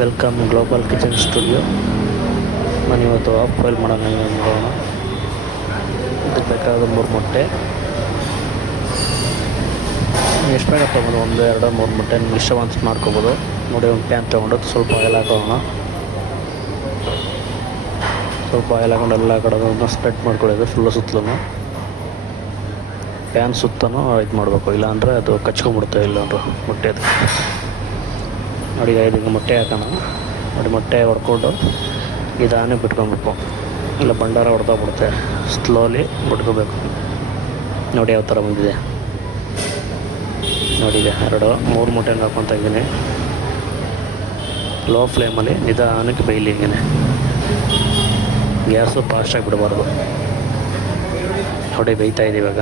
Welcome global kitchen studio. ನಾನು ಇವತ್ತು half boil ಮಾಡೋಣ ನೋಡೋಣ. ಇದಕ್ಕೆ ಬೇಕಾದ 3 ಮೊಟ್ಟೆ. ಎಷ್ಟು ಬೇಗ ತೊಗೊಂಡು 1, 2, 3 ಮೊಟ್ಟೆ ನಿಮ್ಗೆ ಇಷ್ಟವಂತ ಮಾಡ್ಕೋಬೋದು. ನೋಡಿ, ಒಂದು ಪ್ಯಾನ್ ತೊಗೊಂಡು ಸ್ವಲ್ಪ ಆಯಿಲ್ ಹಾಕೋಣ. ಸ್ವಲ್ಪ ಆಯಿಲ್ ಹಾಕೊಂಡು ಎಲ್ಲ ಕಡೆ ಸ್ಪ್ರೆಡ್ ಮಾಡ್ಕೊಳ್ಳೋದು ಫುಲ್ಲು ಸುತ್ತಲೂ. ಪ್ಯಾನ್ ಸುತ್ತನೂ ಇದು ಮಾಡಬೇಕು, ಇಲ್ಲಾಂದರೆ ಅದು ಕಚ್ಕೊಂಡ್ಬಿಡುತ್ತೆ. ಇಲ್ಲಾಂದ್ರೆ ಮೊಟ್ಟೆದು ನೋಡಿ. 5 ಮೊಟ್ಟೆ ಹಾಕೋಣ. ನೋಡಿ, ಮೊಟ್ಟೆ ಹೊಡ್ಕೊಂಡು ನಿಧಾನಕ್ಕೆ ಬಿಟ್ಕೊಬೇಕು, ಇಲ್ಲ ಭಂಡಾರ ಹೊಡ್ಕೊಬಿಡುತ್ತೆ. ಸ್ಲೋಲಿ ಬಿಟ್ಕೋಬೇಕು. ನೋಡಿ ಯಾವ ಥರ ಬಂದಿದೆ. ನೋಡಿದೆ 2, 3 ಮೊಟ್ಟೆನ ಹಾಕ್ಕೊತ ಇದ್ದೀನಿ. ಲೋ ಫ್ಲೇಮಲ್ಲಿ ನಿಧಾನಕ್ಕೆ ಬೇಯಲಿ. ಹೀಗೆ ಗ್ಯಾಸು ಫಾಸ್ಟಾಗಿ ಬಿಡಬಾರ್ದು. ನೋಡಿ, ಬೇಯ್ತಾ ಇದೆ ಇವಾಗ.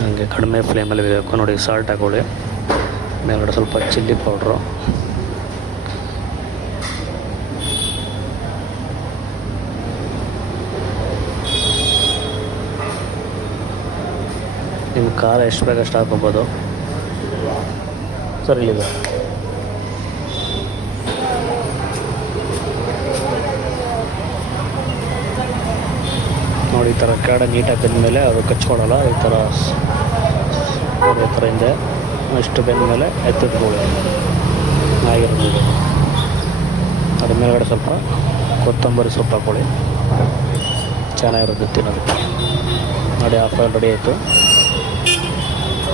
ಹಾಗೆ ಕಡಿಮೆ ಫ್ಲೇಮಲ್ಲಿ ಬೇಯಬೇಕು. ನೋಡಿ, ಸಾಲ್ಟ್ ಹಾಕೊಳ್ಳಿ, ಮೇಲ್ಗಡೆ ಸ್ವಲ್ಪ ಚಿಲ್ಲಿ ಪೌಡ್ರು, ನಿಮ್ಮ ಖಾರ ಎಷ್ಟು ಬೇಕಷ್ಟು ಹಾಕೋಬೋದು. ಸರಿ, ಇಲ್ಲಿದೆ ನೋಡಿ. ಈ ಥರ ಕೆಳಗಡೆ ನೀಟಾಗಿ ಬೆಂದಮೇಲೆ ಅದು ಕಚ್ಕೊಳ್ಳಲ್ಲ. ಈ ಥರ ಹಿಂದೆ ಇಷ್ಟು ಬೆಂದಮೇಲೆ ಎತ್ತಿಟ್ಕೊಳ್ಳಿ ಆಗಿರೋದು. ಅದ್ರ ಮೇಲ್ಗಡೆ ಸ್ವಲ್ಪ ಕೊತ್ತಂಬರಿ ಸೊಪ್ಪು ಹಾಕ್ಕೊಳ್ಳಿ, ಚೆನ್ನಾಗಿರುತ್ತೆ ತಿನ್ನೋದಕ್ಕೆ. ನೋಡಿ, ಹಾಫ್ ಬಾಯ್ಲ್ ರೆಡಿ ಆಯಿತು.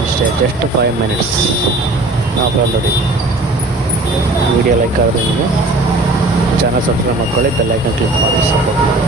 ಇಷ್ಟೇ, just 5 minutes half boil ready. Video like ಆದರೆ ನೀವು ಚಾನಲ್ ಸಬ್ಸ್ಕ್ರೈಬ್ ಮಾಡ್ಕೊಳ್ಳಿ, ಬೆಲ್ ಐಕನ್ ಕ್ಲಿಕ್ ಮಾಡಿ ಸಪೋರ್ಟ್ ಮಾಡಿ.